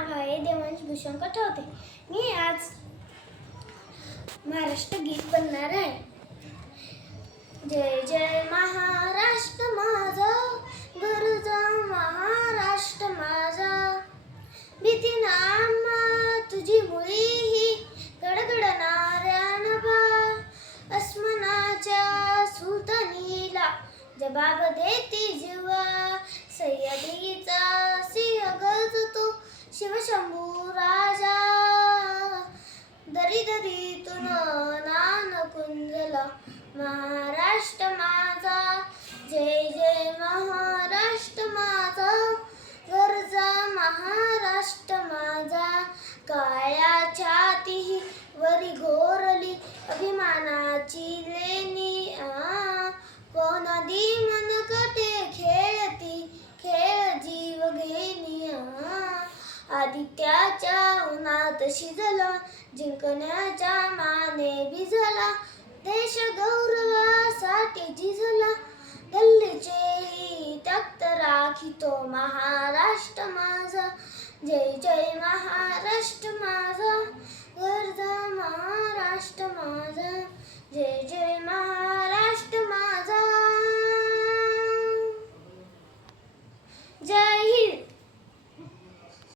नाव आहे देवांश भूषण कठवते. मी आज महाराष्ट्र गीत बनणार आहे. जय जय महाराष्ट्र माझा, गरजा महाराष्ट्र माझा, भीती नामा तुझी मुळी ही गडगडणाऱ्या नभा, अस्मनाच्या सुलतानीला जबाब देती जिवा, सह्याद्रीचा सिंह गरजतो शिवशंभू राजा, दरी दरीतून नान कुंजला महाराष्ट्र माझा. जय जय महाराष्ट्र माझा, गरजा महाराष्ट्र माझा, काळ्या छाती वरी घोरली अभिमानाची लेणी, नदी मनकटे खेळती खेळ जीव घेणी, आदित्याच्या उन्हात शिजला जिंकण्याच्या माने भिजला, देश गौरवासाठी झिजला दिल्लीचेही तख्त राखितो महाराष्ट्र माझा. जय जय महाराष्ट्र माझा, गरजा महाराष्ट्र माझा, जय जय महाराष्ट्र.